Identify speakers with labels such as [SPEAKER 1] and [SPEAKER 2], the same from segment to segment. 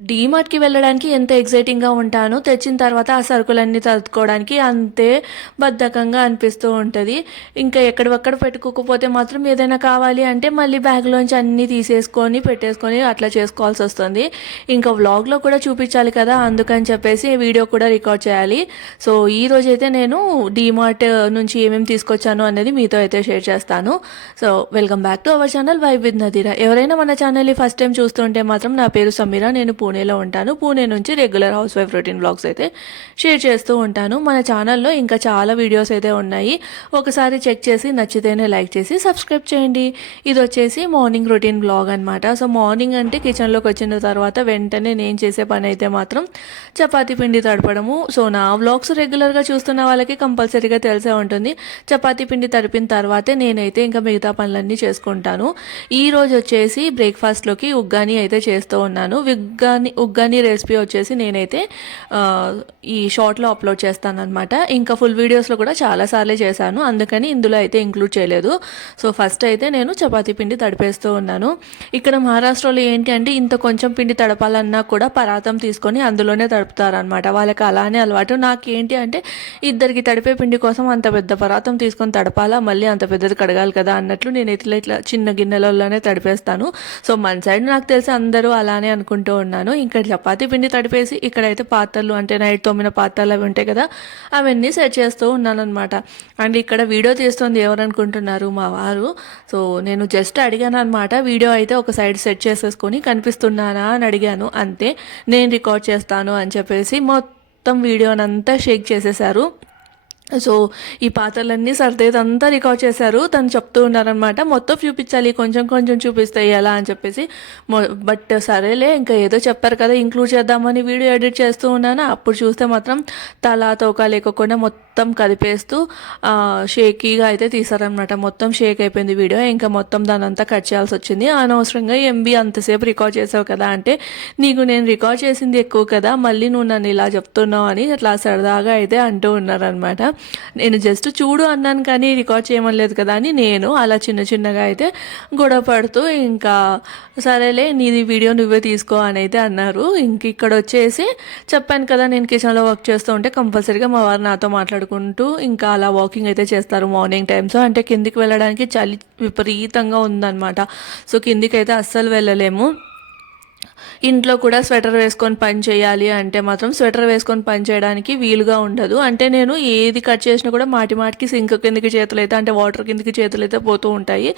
[SPEAKER 1] డీమార్ట్‌కి వెళ్ళడానికి ఎంత ఎగ్జైటింగ్గా ఉంటానో, తెచ్చిన తర్వాత ఆ సరుకులన్నీ సర్దుకోవడానికి అంతే బద్ధకంగా అనిపిస్తూ ఉంటుంది ఇంకా ఎక్కడివక్కడ పెట్టుకోకపోతే మాత్రం ఏదైనా కావాలి అంటే మళ్ళీ బ్యాగ్‌లోంచి అన్నీ తీసేసుకొని, పెట్టేసుకొని అట్లా చేసుకోవాల్సి వస్తుంది ఇంకా వ్లాగ్‌లో కూడా చూపించాలి కదా! అందుకని చెప్పేసి వీడియో కూడా రికార్డ్ చేయాలి. సో, ఈ రోజైతే నేను డీమార్ట్ నుంచి ఏమేమి తీసుకొచ్చాను అనేది మీతో అయితే షేర్ చేస్తాను. So, welcome back to our channel vibe with Nadira ఎవరైనా మన ఛానల్‌ని ఫస్ట్ టైం చూస్తుంటే మాత్రం నా పేరు సమీరా నేను పూణేలో ఉంటాను. పూణే నుంచి regular house wife routine blogs అయితే షేర్ చేస్తూ ఉంటాను. మన ఛానల్‌లో ఇంకా చాలా వీడియోస్ అయితే ఉన్నాయి. ఒకసారి చెక్ చేసి నచ్చితేనే లైక్ చేసి సబ్స్క్రైబ్ చేయండి. ఇది వచ్చేసి మార్నింగ్ రొటీన్ బ్లాగ్ అనమాట. సో, మార్నింగ్ అంటే కిచెన్‌లోకి వచ్చిన తర్వాత వెంటనే నేను చేసే పని అయితే మాత్రం చపాతీ పిండి తడపడము. సో, నా వ్లాగ్స్ రెగ్యులర్‌గా చూస్తున్న వాళ్ళకి కంపల్సరీగా తెలిసే ఉంటుంది. చపాతీ పిండి తడిపిన తర్వాతే నేనైతే ఇంకా మిగతా పనులన్నీ చేసుకుంటాను. ఈ రోజు వచ్చేసి బ్రేక్‌ఫాస్ట్‌లోకి ఉగ్గాని అయితే చేస్తూ ఉన్నాను. ఉగ్గాని ఉగ్గాని రెసిపీ వచ్చేసి నేనైతే ఈ షార్ట్‌లో అప్లోడ్ చేస్తాననమాట. ఇంకా ఫుల్ వీడియోస్‌లో కూడా చాలాసార్లే చేశాను. అందుకని ఇందులో అయితే ఇంక్లూడ్ చేయలేదు. సో, ఫస్ట్ అయితే నేను చపాతీ పిండి తడిపేస్తూ ఉన్నాను. ఇక్కడ మహారాష్ట్రలో ఏంటి అంటే ఇంత కొంచెం పిండి తడపాలన్నా కూడా పరాతం తీసుకొని అందులోనే తడుపుతారనమాట. వాళ్ళకి అలానే అలవాటు. నాకేంటి అంటే ఇద్దరికి తడిపే పిండి కోసం అంత పెద్ద పరాతం తీసుకొని తడపాలా? మళ్ళీ అంత పెద్దది కడగాలి కదా! అన్నట్లు నేను ఇట్లా ఇట్లా చిన్న గిన్నెలలోనే తడిపేస్తాను. సో, మన సైడ్ నాకు తెలిసి అందరూ అలానే అనుకుంటూ ఉన్నాను. ఇంకా చపాతీ పిండి తడిపేసి ఇక్కడైతే పాత్రలు అంటే నైట్ తోమిన పాత్రలు అవి ఉంటాయి కదా! అవన్నీ సెట్ చేస్తూ ఉన్నాను అనమాట అండ్ ఇక్కడ వీడియో తీస్తుంది ఎవరనుకుంటున్నారు? మా వారు. సో, నేను జస్ట్ అడిగాను అనమాట వీడియో అయితే ఒక సైడ్ సెట్ చేసేసుకొని కనిపిస్తున్నానా అని అడిగాను. అంతే. నేను రికార్డ్ చేస్తాను అని చెప్పేసి మొత్తం వీడియోనంతా షేక్ చేసేసారు సో, ఈ పాత్రలన్నీ సర్దేదంతా రికార్డ్ చేశారు. తను చెప్తూ ఉన్నారనమాట. మొత్తం చూపించాలి. కొంచెం కొంచెం చూపిస్తే ఎలా అని చెప్పేసి. బట్ సరేలే ఇంకా ఏదో చెప్పారు కదా! ఇంక్లూడ్ చేద్దామని వీడియో ఎడిట్ చేస్తూ ఉన్నాను. అప్పుడు చూస్తే మాత్రం తల, తోక లేకోకుండా మొత్తం కదిపేస్తూ షేకీగా అయితే తీసారనమాట మొత్తం షేక్ అయిపోయింది వీడియో. ఇంకా మొత్తం దానంతా కట్ చేయాల్సొచ్చింది. అనవసరంగా ఎంబీ అంతసేపు రికార్డ్ చేసావు కదా! అంటే నీకు నేను రికార్డ్ చేసింది ఎక్కువ కదా! మళ్ళీ నువ్వు నన్ను ఇలా చెప్తున్నావు అని అట్లా సరదాగా అయితే అంటూ ఉన్నారనమాట. నేను జస్ట్ చూడు అన్నాను కానీ రికార్డ్ చేయమనలేదు కదా! అని నేను అలా చిన్న చిన్నగా అయితే గొడవ పడుతూ ఇంకా సరేలే నీది వీడియో నువ్వే తీసుకో అని అయితే అన్నారు. ఇంక ఇక్కడ వచ్చేసి చెప్పాను కదా! నేను కిచెన్‌లో వర్క్ చేస్తూ ఉంటే కంపల్సరీగా మా వారు నాతో మాట్లాడుకుంటూ ఇంకా అలా వాకింగ్ అయితే చేస్తారు మార్నింగ్ టైమ్స్. అంటే కిందికి వెళ్ళడానికి చలి విపరీతంగా ఉందనమాట. సో, కిందికైతే అస్సలు వెళ్ళలేము. ఇంట్లో కూడా స్వెటర్ వేసుకొని పని చేయాలి అంటే మాత్రం స్వెటర్ వేసుకొని పని చేయడానికి వీలుగా ఉండదు. అంటే నేను ఏది కట్ చేసినా కూడా మాటి మాటికి సింక్ కిందకి చేతులైతే అంటే వాటర్ కిందకి చేతులైతే పోతూ ఉంటాయి.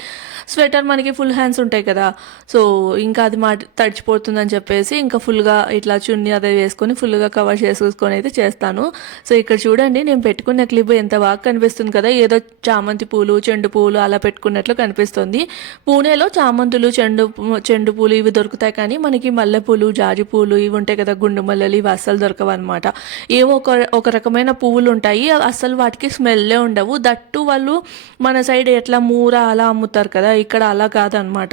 [SPEAKER 1] స్వెటర్ మనకి ఫుల్ హ్యాండ్స్ ఉంటాయి కదా! సో, ఇంకా అది మా తడిచిపోతుందని చెప్పేసి ఇంకా ఫుల్‌గా ఇట్లా చున్నీ అదే వేసుకొని ఫుల్‌గా కవర్ చేసుకొని అయితే చేస్తాను. సో, ఇక్కడ చూడండి నేను పెట్టుకున్న క్లిప్ ఎంత బాగా కనిపిస్తుంది కదా! ఏదో చామంతి పూలు, చెండు పూలు అలా పెట్టుకున్నట్లు కనిపిస్తుంది. పూణేలో చామంతులు, చెండు చెండు పూలు ఇవి దొరుకుతాయి కానీ మనకి మల్లెపూలు, జాజి పూలు ఇవి ఉంటాయి కదా! గుండు మల్లెలు ఇవి అస్సలు దొరకవనమాట. ఏవో ఒక ఒక రకమైన పువ్వులు ఉంటాయి. అస్సలు వాటికి స్మెల్లే ఉండవు. దట్టు వాళ్ళు మన సైడ్ ఎట్లా మూర అలా అమ్ముతారు కదా! ఇక్కడ అలా కాదనమాట.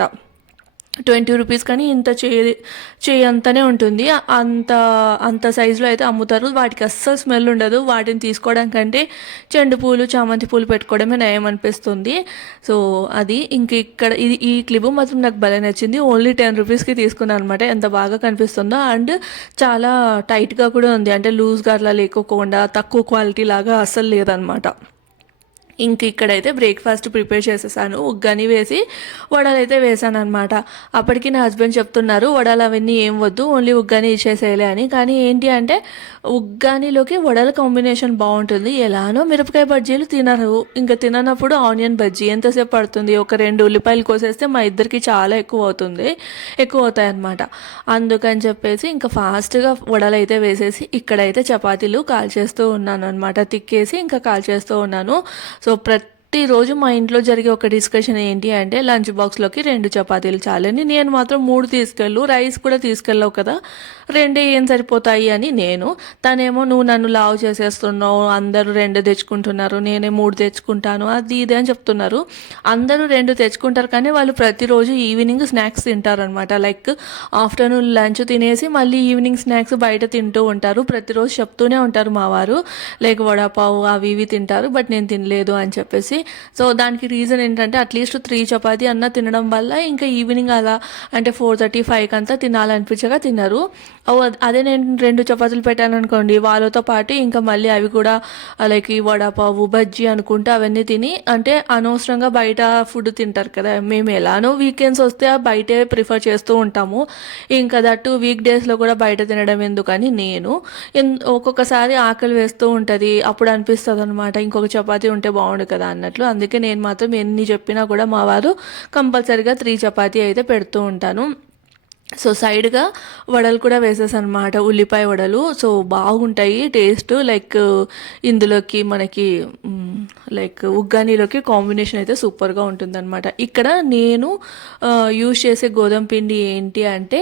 [SPEAKER 1] 20 రూపీస్ కానీ ఇంత చేయి చేయంతనే ఉంటుంది. అంత అంత సైజులో అయితే అమ్ముతారు. వాటికి అస్సలు స్మెల్ ఉండదు. వాటిని తీసుకోవడానికంటే చెండు పూలు, చామంతి పూలు పెట్టుకోవడమే నయం అనిపిస్తుంది. సో, అది ఇంక ఇక్కడ ఇది ఈ క్లిప్ మాత్రం నాకు భలే నచ్చింది. ఓన్లీ 10 రూపీస్‌కి తీసుకున్నాను అనమాట. ఎంత బాగా కనిపిస్తుందో అండ్ చాలా టైట్‌గా కూడా ఉంది. అంటే లూజ్‌గా అట్లా లేకోకుండా తక్కువ క్వాలిటీ లాగా అస్సలు లేదనమాట. ఇంక ఇక్కడైతే బ్రేక్‌ఫాస్ట్ ప్రిపేర్ చేసేసాను. ఉగ్గని వేసి వడలైతే అనమాట అప్పటికి నా హస్బెండ్ చెప్తున్నారు వడలు అవన్నీ ఏం వద్దు ఓన్లీ ఉగ్గాని ఇచ్చేసేయలే అని. కానీ ఏంటి అంటే ఉగ్గానిలోకి వడల కాంబినేషన్ బాగుంటుంది ఎలానో మిరపకాయ బజ్జీలు తినరు. ఇంకా తిననప్పుడు ఆనియన్ బజ్జీ ఎంతసేపు పడుతుంది. ఒక రెండు ఉల్లిపాయలు కోసేస్తే మా ఇద్దరికి చాలా ఎక్కువ అవుతుంది. ఎక్కువ అవుతాయి అనమాట అందుకని చెప్పేసి ఇంకా ఫాస్ట్‌గా వడలైతే వేసేసి ఇక్కడైతే చపాతీలు కాల్చేస్తూ ఉన్నాను అనమాట తిక్కేసి ఇంకా కాల్చేస్తూ ఉన్నాను. సో, ప్రతిరోజు మా ఇంట్లో జరిగే ఒక డిస్కషన్ ఏంటి అంటే లంచ్ బాక్స్‌లోకి రెండు చపాతీలు చాలని. నేను మాత్రం మూడు తీసుకెళ్ళు రైస్ కూడా తీసుకెళ్ళవు కదా! రెండే ఏం సరిపోతాయి అని నేను. తనేమో నువ్వు నన్ను లావు చేసేస్తున్నావు. అందరూ రెండు తెచ్చుకుంటున్నారు. నేనే మూడు తెచ్చుకుంటాను. అది ఇది అని చెప్తున్నారు. అందరూ రెండు తెచ్చుకుంటారు కానీ వాళ్ళు ప్రతిరోజు ఈవినింగ్ స్నాక్స్ తింటారనమాట. లైక్ ఆఫ్టర్‌నూన్ లంచ్ తినేసి మళ్ళీ ఈవినింగ్ స్నాక్స్ బయట తింటూ ఉంటారు. ప్రతిరోజు చెప్తూనే ఉంటారు మా వారు. లైక్ వడాపావు అవి ఇవి తింటారు. బట్ నేను తినలేదు అని చెప్పేసి సో దానికి రీజన్ ఏంటంటే అట్లీస్ట్ త్రీ చపాతీ అన్న తినడం వల్ల ఇంకా ఈవినింగ్ అలా అంటే ఫోర్ థర్టీ ఫైవ్కి అంతా తినాలనిపించగా తిన్నారు అదే నేను రెండు చపాతీలు పెట్టాను అనుకోండి వాళ్ళతో పాటు ఇంకా మళ్ళీ అవి కూడా లైక్ ఈ వడాపావు బజ్జీ అనుకుంటే అవన్నీ తిని అంటే అనవసరంగా బయట ఫుడ్ తింటారు కదా మేము ఎలానో వీకెండ్స్ వస్తే బయటే ప్రిఫర్ చేస్తూ ఉంటాము. ఇంకా దట్టు వీక్ డేస్లో కూడా బయట తినడం ఎందుకని నేను. ఒక్కొక్కసారి ఆకలి వేస్తూ ఉంటుంది అప్పుడు అనిపిస్తుంది అనమాట ఇంకొక చపాతీ ఉంటే బాగుండు కదా అన్నట్టు. అన్నట్లు అందుకే నేను మాత్రం ఎన్ని చెప్పినా కూడా మా వారు కంపల్సరిగా త్రీ చపాతీ అయితే పెడుతూ ఉంటాను. సో సైడ్గా వడలు కూడా వేసేసాను అనమాట ఉల్లిపాయ వడలు. సో బాగుంటాయి. టేస్ట్ లైక్ ఇందులోకి మనకి లైక్ ఉగ్గానీలోకి కాంబినేషన్ అయితే సూపర్గా ఉంటుందన్నమాట ఇక్కడ నేను యూజ్ చేసే గోధుమ పిండి ఏంటి అంటే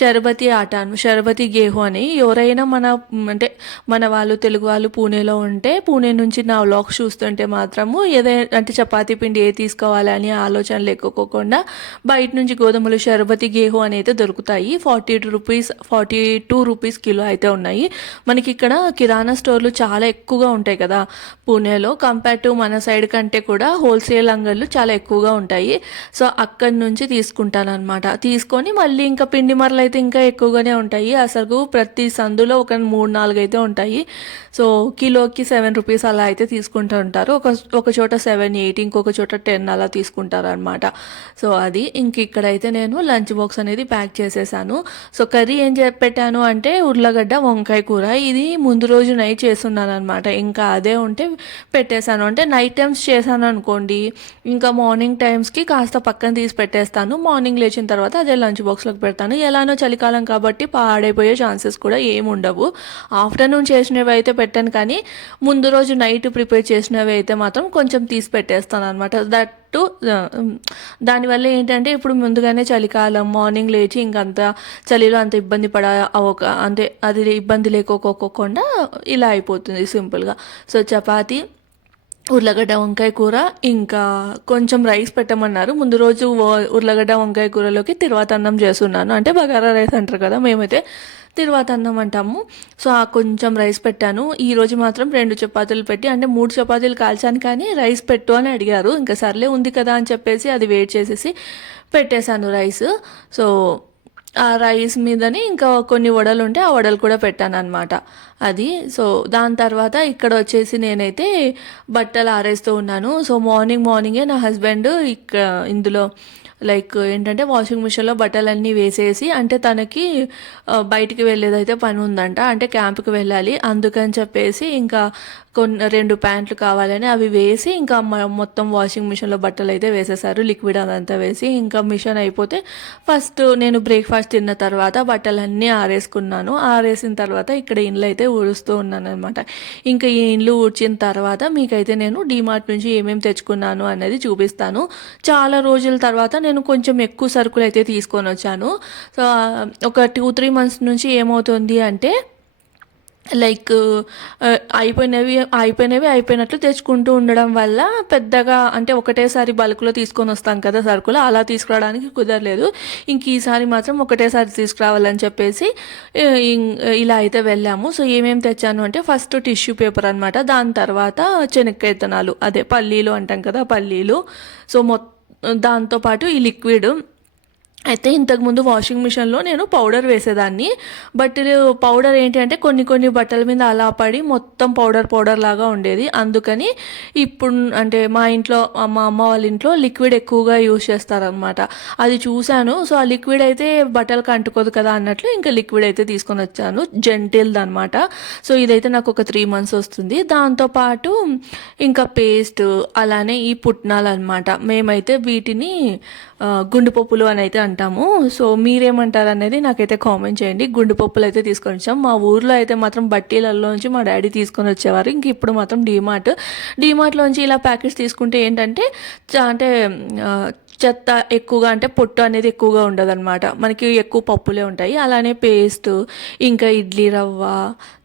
[SPEAKER 1] షర్బతి ఆటాను షర్బతి గేహు అని. ఎవరైనా మన అంటే మన వాళ్ళు తెలుగు వాళ్ళు పూణేలో ఉంటే పూణే నుంచి నా వ్లాగ్స్ చూస్తుంటే మాత్రము ఏదైనా అంటే చపాతీ పిండి ఏ తీసుకోవాలని ఆలోచనలు లేకపోకుండా బయట నుంచి గోధుమలు షర్బతి గేహు అని అయితే దొరుకుతాయి. Forty eight rupees forty two rupees kilo అయితే ఉన్నాయి. మనకి ఇక్కడ కిరాణా స్టోర్లు చాలా ఎక్కువగా ఉంటాయి కదా. పూణేలో కంపేర్ టు మన సైడ్ కంటే కూడా హోల్సేల్ అంగళ్ళు చాలా ఎక్కువగా ఉంటాయి. సో అక్కడి నుంచి తీసుకుంటాను అనమాట తీసుకొని మళ్ళీ ఇంకా పిండి మరలు అయితే ఇంకా ఎక్కువగానే ఉంటాయి. అసలు ప్రతి సందులో ఒక మూడు నాలుగు అయితే ఉంటాయి. సో కిలోకి సెవెన్ రూపీస్ అలా అయితే తీసుకుంటూ ఉంటారు. ఒక ఒక చోట సెవెన్ ఎయిట్ ఇంకొక చోట టెన్ అలా తీసుకుంటారు అనమాట సో అది ఇంక ఇక్కడైతే నేను లంచ్ బాక్స్ అనేది ప్యాక్ ప్యాక్ చేసేసాను. సో కర్రీ ఏం పెట్టాను అంటే ఉర్లగడ్డ వంకాయ కూర. ఇది ముందు రోజు నైట్ చేస్తున్నాను అనమాట ఇంకా అదే ఉంటే పెట్టేశాను. అంటే నైట్ టైమ్స్ చేశాను అనుకోండి ఇంకా మార్నింగ్ టైమ్స్కి కాస్త పక్కన తీసి పెట్టేస్తాను. మార్నింగ్ లేచిన తర్వాత అదే లంచ్ బాక్స్లోకి పెడతాను. ఎలానో చలికాలం కాబట్టి పాడైపోయే ఛాన్సెస్ కూడా ఏమి ఉండవు. ఆఫ్టర్నూన్ చేసినవి అయితే పెట్టాను కానీ ముందు రోజు నైట్ ప్రిపేర్ చేసినవి అయితే మాత్రం కొంచెం తీసి పెట్టేస్తాను అనమాట దట్ టు దానివల్ల ఏంటంటే ఇప్పుడు ముందుగానే చలికాలం మార్నింగ్ లేచి ఇంకంత చలిలో అంత ఇబ్బంది పడ అవక అంటే అది ఇబ్బంది లేకోకోకుండా ఇలా అయిపోతుంది సింపుల్గా. సో చపాతీ ఉర్లగడ్డ వంకాయ కూర ఇంకా కొంచెం రైస్ పెట్టమన్నారు. ముందు రోజు ఉర్లగడ్డ వంకాయ కూరలోకి తిరువాత అన్నం చేస్తున్నాను. అంటే బగారా రైస్ అంటారు కదా మేమైతే తిరువాత అన్నం అంటాము సో ఆ కొంచెం రైస్ పెట్టాను. ఈరోజు మాత్రం రెండు చపాతీలు పెట్టి అంటే మూడు చపాతీలు కాల్చాను కానీ రైస్ పెట్టు అని అడిగారు. ఇంకా సర్లే ఉంది కదా అని చెప్పేసి అది వెయిట్ చేసేసి పెట్టేశాను రైస్. సో ఆ రైస్ మీదని ఇంకా కొన్ని వడలు ఉంటే ఆ వడలు కూడా పెట్టాను అనమాట అది సో దాని తర్వాత ఇక్కడ వచ్చేసి నేనైతే బట్టలు ఆరేస్తూ ఉన్నాను. సో మార్నింగ్ మార్నింగే నా హస్బెండ్ ఇక్కడ ఇందులో లైక్ uh, ఏంటంటే వాషింగ్ మిషన్లో బట్టలన్నీ వేసేసి అంటే తనకి uh, బయటికి వెళ్ళేదైతే పని ఉందంట అంటే క్యాంప్కి వెళ్ళాలి. అందుకని చెప్పేసి ఇంకా కొన్ని రెండు ప్యాంట్లు కావాలని అవి వేసి ఇంకా మొత్తం వాషింగ్ మిషన్లో బట్టలు అయితే వేసేసారు. లిక్విడ్ అదంతా వేసి ఇంకా మిషన్ అయిపోతే ఫస్ట్ నేను బ్రేక్ఫాస్ట్ తిన్న తర్వాత బట్టలన్నీ ఆరేసుకున్నాను. ఆరేసిన తర్వాత ఇక్కడ ఇండ్లు అయితే ఊడుస్తూ ఉన్నాను అనమాట ఇంకా ఈ ఇండ్లు ఊడ్చిన తర్వాత మీకైతే నేను డీమార్ట్ నుంచి ఏమేమి తెచ్చుకున్నాను అనేది చూపిస్తాను. చాలా రోజుల తర్వాత నేను నేను కొంచెం ఎక్కువ సరుకులు అయితే తీసుకొని వచ్చాను. సో ఒక టూ త్రీ మంత్స్ నుంచి ఏమవుతుంది అంటే లైక్ అయిపోయినవి అయిపోయినవి అయిపోయినట్లు తెచ్చుకుంటూ ఉండడం వల్ల పెద్దగా అంటే ఒకటేసారి బల్క్లో తీసుకొని వస్తాం కదా సరుకులు అలా తీసుకురావడానికి కుదరలేదు. ఇంక ఈసారి మాత్రం ఒకటేసారి తీసుకురావాలని చెప్పేసి ఇలా అయితే వెళ్ళాము. సో ఏమేమి తెచ్చాను అంటే ఫస్ట్ టిష్యూ పేపర్ అనమాట దాని తర్వాత శనక్కాయ విత్తనాలు. అదే పల్లీలు అంటాం కదా పల్లీలు. సో మొత్తం దాంతోపాటు ఈ లిక్విడ్ అయితే ఇంతకుముందు వాషింగ్ మిషన్లో నేను పౌడర్ వేసేదాన్ని. బట్ పౌడర్ ఏంటి అంటే కొన్ని కొన్ని బట్టల మీద అలా పడి మొత్తం పౌడర్ పౌడర్ లాగా ఉండేది. అందుకని ఇప్పుడు అంటే మా ఇంట్లో మా అమ్మ వాళ్ళ ఇంట్లో లిక్విడ్ ఎక్కువగా యూజ్ చేస్తారనమాట అది చూశాను. సో ఆ లిక్విడ్ అయితే బట్టలకు అంటుకోదు కదా అన్నట్లు ఇంకా లిక్విడ్ అయితే తీసుకొని వచ్చాను. జెంటిల్ది అనమాట సో ఇదైతే నాకు ఒక త్రీ మంత్స్ వస్తుంది. దాంతోపాటు ఇంకా పేస్ట్ అలానే ఈ పుట్నాలు అనమాట మేమైతే వీటిని గుండుపప్పులు అని అయితే అంటాము. సో మీరేమంటారు అనేది నాకైతే కామెంట్ చేయండి. గుండు పప్పులు అయితే తీసుకొని వచ్చాం. మా ఊర్లో అయితే మాత్రం బట్టీలలో నుంచి మా డాడీ తీసుకొని వచ్చేవారు. ఇంక ఇప్పుడు మాత్రం డీమార్ట్. డీమార్ట్లోంచి ఇలా ప్యాకెట్స్ తీసుకుంటే ఏంటంటే అంటే చెత్త ఎక్కువగా అంటే పొట్టు అనేది ఎక్కువగా ఉండదన్నమాట. మనకి ఎక్కువ పప్పులే ఉంటాయి. అలానే పేస్ట్ ఇంకా ఇడ్లీ రవ్వ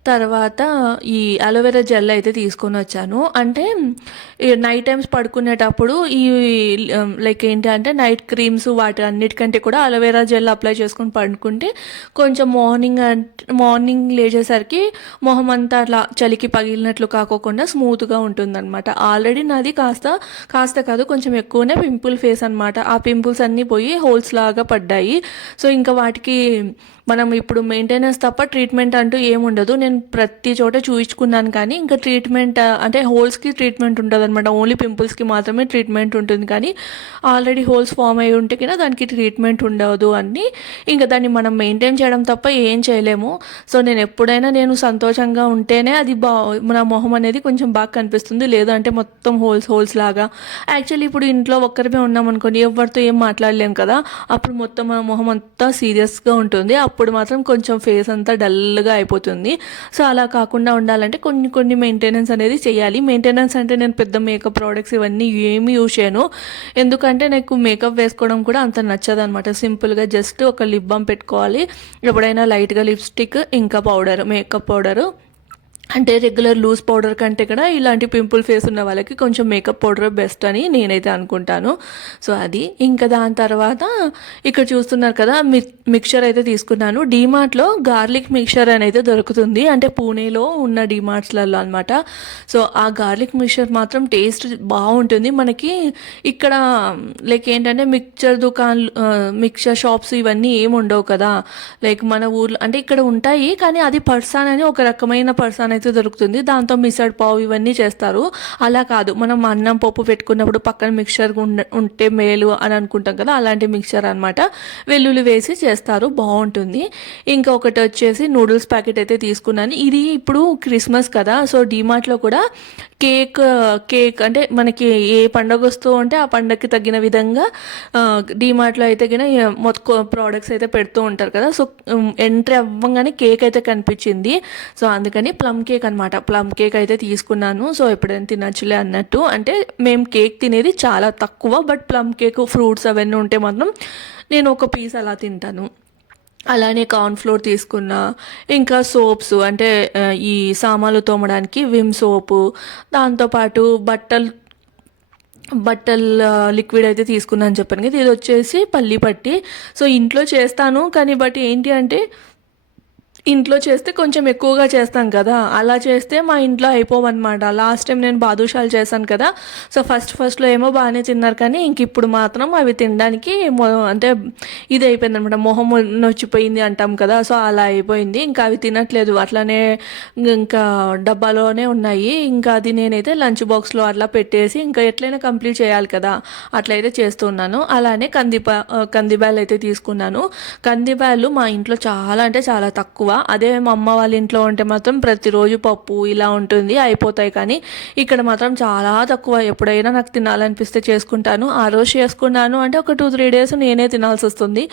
[SPEAKER 1] తర్వాత ఈ అలోవెరా జెల్ అయితే తీసుకొని వచ్చాను. అంటే నైట్ టైమ్స్ పడుకునేటప్పుడు ఈ లైక్ ఏంటి అంటే నైట్ క్రీమ్స్ వాటి అన్నిటికంటే కూడా అలోవెరా జెల్ అప్లై చేసుకొని పడుకుంటే కొంచెం మార్నింగ్ మార్నింగ్ లేచేసరికి మొహం అంతా అట్లా చలికి పగిలినట్లు కాకోకుండా స్మూత్గా ఉంటుందన్నమాట. ఆల్రెడీ నాది కాస్త కాస్త కాదు కొంచెం ఎక్కువనే పింపుల్ ఫేస్ అనమాట ఆ పింపుల్స్ అన్నీ పోయి హోల్స్ లాగా పడ్డాయి. సో ఇంకా వాటికి మనం ఇప్పుడు మెయింటెనెన్స్ తప్ప ట్రీట్మెంట్ అంటూ ఏముండదు నేను ప్రతి చోట చూయించుకున్నాను కానీ ఇంకా ట్రీట్మెంట్ అంటే హోల్స్కి ట్రీట్మెంట్ ఉంటుంది అనమాట ఓన్లీ పింపుల్స్కి మాత్రమే ట్రీట్మెంట్ ఉంటుంది కానీ ఆల్రెడీ హోల్స్ ఫామ్ అయి ఉంటే కన్నా దానికి ట్రీట్మెంట్ ఉండదు అని ఇంకా దాన్ని మనం మెయింటైన్ చేయడం తప్ప ఏం చేయలేము. సో నేను ఎప్పుడైనా నేను సంతోషంగా ఉంటేనే అది బా నా మొహం అనేది కొంచెం బాగా కనిపిస్తుంది. లేదంటే మొత్తం హోల్స్ హోల్స్ లాగా. యాక్చువల్లీ ఇప్పుడు ఇంట్లో ఒక్కరిమే ఉన్నాం అనుకోండి ఎవరితో ఏం మాట్లాడలేం కదా. అప్పుడు మొత్తం మన మొహం అంతా సీరియస్గా ఉంటుంది. అప్పుడు అప్పుడు మాత్రం కొంచెం ఫేస్ అంతా డల్గా అయిపోతుంది. సో అలా కాకుండా ఉండాలంటే కొన్ని కొన్ని మెయింటెనెన్స్ అనేది చేయాలి. మెయింటెనెన్స్ అంటే నేను పెద్ద మేకప్ ప్రోడక్ట్స్ ఇవన్నీ ఏమి యూజ్ చేయను. ఎందుకంటే నాకు మేకప్ వేసుకోవడం కూడా అంత నచ్చదు అనమాట సింపుల్గా జస్ట్ ఒక లిప్ బామ్ పెట్టుకోవాలి. ఎప్పుడైనా లైట్గా లిప్స్టిక్ ఇంకా పౌడర్ మేకప్ పౌడరు. అంటే రెగ్యులర్ లూజ్ పౌడర్ కంటే కూడా ఇలాంటి పింపుల్ ఫేస్ ఉన్న వాళ్ళకి కొంచెం మేకప్ పౌడర్ బెస్ట్ అని నేనైతే అనుకుంటాను. సో అది. ఇంకా దాని తర్వాత ఇక్కడ చూస్తున్నారు కదా మి మిక్చర్ అయితే తీసుకున్నాను. డీమార్ట్లో గార్లిక్ మిక్చర్ అనేది దొరుకుతుంది. అంటే పూణేలో ఉన్న డీమార్ట్స్లలో అనమాట సో ఆ గార్లిక్ మిక్చర్ మాత్రం టేస్ట్ బాగుంటుంది. మనకి ఇక్కడ లైక్ ఏంటంటే మిక్చర్ దుకాన్లు మిక్చర్ షాప్స్ ఇవన్నీ ఏమి ఉండవు కదా. లైక్ మన ఊర్లో అంటే ఇక్కడ ఉంటాయి కానీ అది పర్సాన్ అని ఒక రకమైన పర్సాన్ అయితే దొరుకుతుంది. దాంతో మిసడ్ పావు ఇవన్నీ చేస్తారు. అలా కాదు. మనం అన్నం పప్పు పెట్టుకున్నప్పుడు పక్కన మిక్చర్ ఉంటే మేలు అని అనుకుంటాం కదా అలాంటి మిక్చర్ అనమాట వెల్లుల్లి వేసి చేస్తారు. బాగుంటుంది. ఇంకా ఒకటి వచ్చేసి నూడిల్స్ ప్యాకెట్ అయితే తీసుకున్నాను. ఇది ఇప్పుడు క్రిస్మస్ కదా సో డీమార్ట్లో కూడా కేక్ కేక్ అంటే మనకి ఏ పండగ వస్తూ ఉంటే ఆ పండగకి తగిన విధంగా డీమార్ట్లో అయితే గిన మొత్తం ప్రోడక్ట్స్ అయితే పెడుతూ ఉంటారు కదా. సో ఎంట్రీ అవ్వగానే కేక్ అయితే కనిపించింది. సో అందుకని ప్లమ్ కేక్ అనమాట ప్లమ్ కేక్ అయితే తీసుకున్నాను. సో ఎప్పుడైనా తినచ్చులే అన్నట్టు. అంటే మేము కేక్ తినేది చాలా తక్కువ బట్ ప్లమ్ కేక్ ఫ్రూట్స్ అవన్నీ ఉంటే మాత్రం నేను ఒక పీస్ అలా తింటాను. అలానే కార్న్ఫ్లోర్ తీసుకున్న. ఇంకా సోప్స్ అంటే ఈ సామాన్లు తోమడానికి విమ్ సోపు దాంతోపాటు బట్టలు బట్టల్ లిక్విడ్ అయితే తీసుకున్నాను చెప్పాను కదా. ఇది వచ్చేసి పల్లి పట్టి. సో ఇంట్లో చేస్తాను. కానీ బట్ ఏంటి అంటే ఇంట్లో చేస్తే కొంచెం ఎక్కువగా చేస్తాం కదా. అలా చేస్తే మా ఇంట్లో అయిపోవన్నమాట. లాస్ట్ టైం నేను బాదుషాలు చేశాను కదా. సో ఫస్ట్ ఫస్ట్లో ఏమో బాగానే తిన్నారు కానీ ఇంక ఇప్పుడు మాత్రం అవి తినడానికి మొ- అంటే ఇది అయిపోయింది అనమాట మొహం నొచ్చిపోయింది అంటాం కదా. సో అలా అయిపోయింది. ఇంకా అవి తినట్లేదు. అట్లానే ఇంకా డబ్బాలోనే ఉన్నాయి. ఇంకా అది నేనైతే లంచ్ బాక్స్లో అట్లా పెట్టేసి ఇంకా ఎట్లయినా కంప్లీట్ చేయాలి కదా. అట్లయితే చేస్తున్నాను. అలానే కందిపా కందిబ్యాలు అయితే తీసుకున్నాను. కందిబ్యాలు మా ఇంట్లో చాలా అంటే చాలా తక్కువ అదే మా అమ్మ వాళ్ళ ఇంట్లో ఉంటే మాత్రం ప్రతిరోజు పప్పు ఇలా ఉంటుంది అయిపోతాయి. కానీ ఇక్కడ మాత్రం చాలా తక్కువ. ఎప్పుడైనా నాకు తినాలనిపిస్తే చేసుకుంటాను. ఆ రోజు చేసుకున్నాను అంటే ఒక టూ త్రీ డేస్ నేనే తినాల్సి వస్తుంది.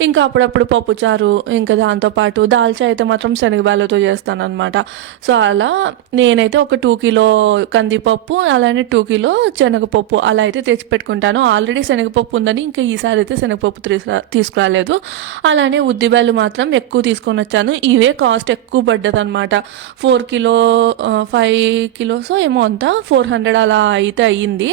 [SPEAKER 1] ఇంకా అప్పుడప్పుడు పప్పు చారు ఇంకా దాంతోపాటు దాల్చా అయితే మాత్రం శనగబాలతో చేస్తాను అనమాట సో అలా నేనైతే ఒక టూ కిలో కందిపప్పు అలానే టూ కిలో శనగపప్పు అలా అయితే తెచ్చి పెట్టుకుంటాను. ఆల్రెడీ శనగపప్పు ఉందని ఇంకా ఈసారి అయితే శనగపప్పు తీసుకురా తీసుకురాలేదు. అలానే ఉద్దిబేలు మాత్రం ఎక్కువ తీసుకొని వచ్చాను. ఇవే కాస్ట్ ఎక్కువ పడ్డది అనమాట ఫోర్ కిలో ఫైవ్ కిలోస్ ఏమో అంతా ఫోర్ హండ్రెడ్ అలా అయితే అయ్యింది.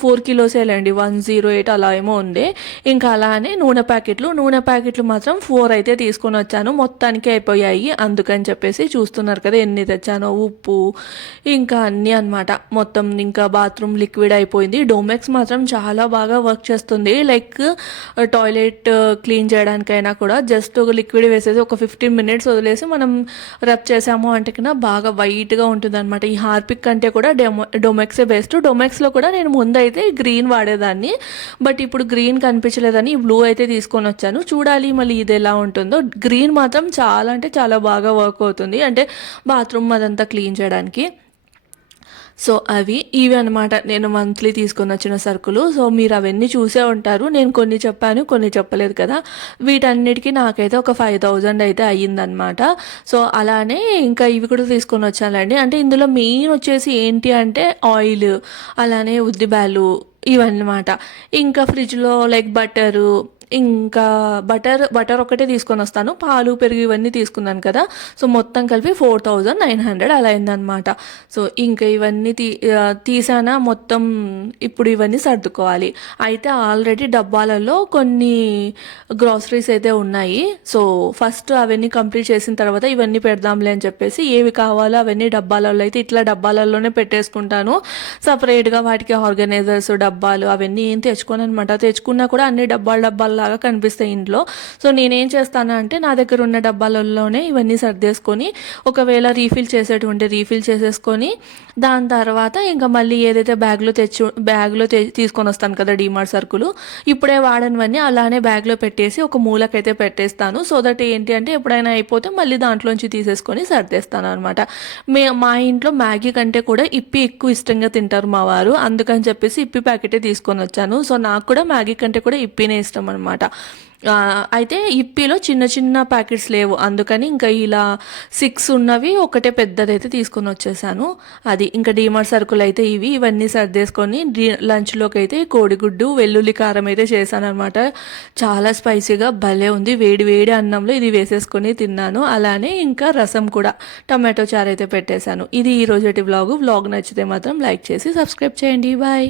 [SPEAKER 1] ఫోర్ కిలోసేలేండి వన్ జీరో ఎయిట్ అలా ఏమో ఉంది. ఇంకా అలానే నూనె ప్యాకెట్లు నూనె ప్యాకెట్లు మాత్రం ఫోర్ అయితే తీసుకొని వచ్చాను. మొత్తానికి అయిపోయాయి. అందుకని చెప్పేసి చూస్తున్నారు కదా ఎన్ని తెచ్చానో ఉప్పు ఇంకా అన్నీ అనమాట మొత్తం ఇంకా బాత్రూమ్ లిక్విడ్ అయిపోయింది. డోమెక్స్ మాత్రం చాలా బాగా వర్క్ చేస్తుంది. లైక్ టాయిలెట్ uh, క్లీన్ చేయడానికైనా కూడా జస్ట్ ఒక లిక్విడ్ వేసేసి ఒక ఫిఫ్టీన్ మినిట్స్ వదిలేసి మనం రబ్ చేసాము అంటే కన్నా బాగా వైట్గా ఉంటుంది అనమాట ఈ హార్పిక్ కంటే కూడా డెమో డొమెక్సే బెస్ట్ డొమెక్స్లో కూడా నేను ముందు అయితే గ్రీన్ వాడేదాన్ని బట్ ఇప్పుడు గ్రీన్ కనిపించలేదని బ్లూ అయితే తీసుకొని వచ్చాను. చూడాలి మళ్ళీ ఇది ఎలా ఉంటుందో. గ్రీన్ మాత్రం చాలా అంటే చాలా బాగా వర్క్ అవుతుంది. అంటే బాత్రూమ్ అదంతా క్లీన్ చేయడానికి. సో అవి ఇవి అనమాట నేను మంత్లీ తీసుకొని వచ్చిన సరుకులు. సో మీరు అవన్నీ చూసే ఉంటారు. నేను కొన్ని చెప్పాను కొన్ని చెప్పలేదు కదా. వీటన్నిటికీ నాకైతే ఒక ఫైవ్ థౌజండ్ అయితే అయ్యిందనమాట సో అలానే ఇంకా ఇవి కూడా తీసుకొని వచ్చానండి. అంటే ఇందులో మెయిన్ వచ్చేసి ఏంటి అంటే ఆయిల్ అలానే ఉద్దిబ్యాలు ఇవన్నమాట. ఇంకా ఫ్రిడ్జ్లో లైక్ బటరు ఇంకా బటర్ బటర్ ఒకటే తీసుకొని వస్తాను. పాలు పెరుగు ఇవన్నీ తీసుకున్నాను కదా. సో మొత్తం కలిపి ఫోర్ థౌజండ్ నైన్ హండ్రెడ్ అలా అయిందనమాట సో ఇంకా ఇవన్నీ తీ తీసానా మొత్తం ఇప్పుడు ఇవన్నీ సర్దుకోవాలి. అయితే ఆల్రెడీ డబ్బాలలో కొన్ని గ్రాసరీస్ అయితే ఉన్నాయి. సో ఫస్ట్ అవన్నీ కంప్లీట్ చేసిన తర్వాత ఇవన్నీ పెడదాంలే అని చెప్పేసి ఏవి కావాలో అవన్నీ డబ్బాలలో అయితే ఇట్లా డబ్బాలలోనే పెట్టేసుకుంటాను. సపరేట్గా వాటికి ఆర్గనైజర్స్ డబ్బాలు అవన్నీ ఏం తెచ్చుకోను అనమాట తెచ్చుకున్నా కూడా అన్ని డబ్బాలు డబ్బాల్లాగా కనిపిస్తాయి ఇంట్లో. సో నేనేం చేస్తాను అంటే నా దగ్గర ఉన్న డబ్బాలలోనే ఇవన్నీ సర్దేసుకొని ఒకవేళ రీఫిల్ చేసేటువంటి రీఫిల్ చేసేసుకొని దాని తర్వాత ఇంకా మళ్ళీ ఏదైతే బ్యాగ్లో తెచ్చు బ్యాగ్లో తీసుకొని వస్తాను కదా డీమార్ట్ సరుకులు ఇప్పుడే వాడనివన్నీ అలానే బ్యాగ్లో పెట్టేసి ఒక మూలకైతే పెట్టేస్తాను. సో దట్ ఏంటి అంటే ఎప్పుడైనా అయిపోతే మళ్ళీ దాంట్లోంచి తీసేసుకొని సర్దేస్తాను అనమాట మే మా ఇంట్లో మ్యాగీ కంటే కూడా ఇప్పి ఎక్కువ ఇష్టంగా తింటారు మా వారు. అందుకని చెప్పేసి ఇప్పి ప్యాకెటే తీసుకొని వచ్చాను. సో నాకు కూడా మ్యాగీ కంటే కూడా ఇప్పినే ఇష్టం అనమాట అయితే ఇప్పిలో చిన్న చిన్న ప్యాకెట్స్ లేవు. అందుకని ఇంకా ఇలా సిక్స్ ఉన్నవి ఒకటే పెద్దదైతే తీసుకొని వచ్చేసాను. అది ఇంకా డీమార్ట్ సరుకులు అయితే ఇవి ఇవన్నీ సర్దేసుకొని లంచ్లోకి అయితే కోడిగుడ్డు వెల్లుల్లి కారం అయితే చేశాను అనమాట చాలా స్పైసీగా భలే ఉంది. వేడి వేడి అన్నంలో ఇది వేసేసుకొని తిన్నాను. అలానే ఇంకా రసం కూడా టమాటో చారు అయితే పెట్టేశాను. ఇది ఈ రోజటి వ్లాగు. వ్లాగ్ నచ్చితే మాత్రం లైక్ చేసి సబ్స్క్రైబ్ చేయండి. బాయ్.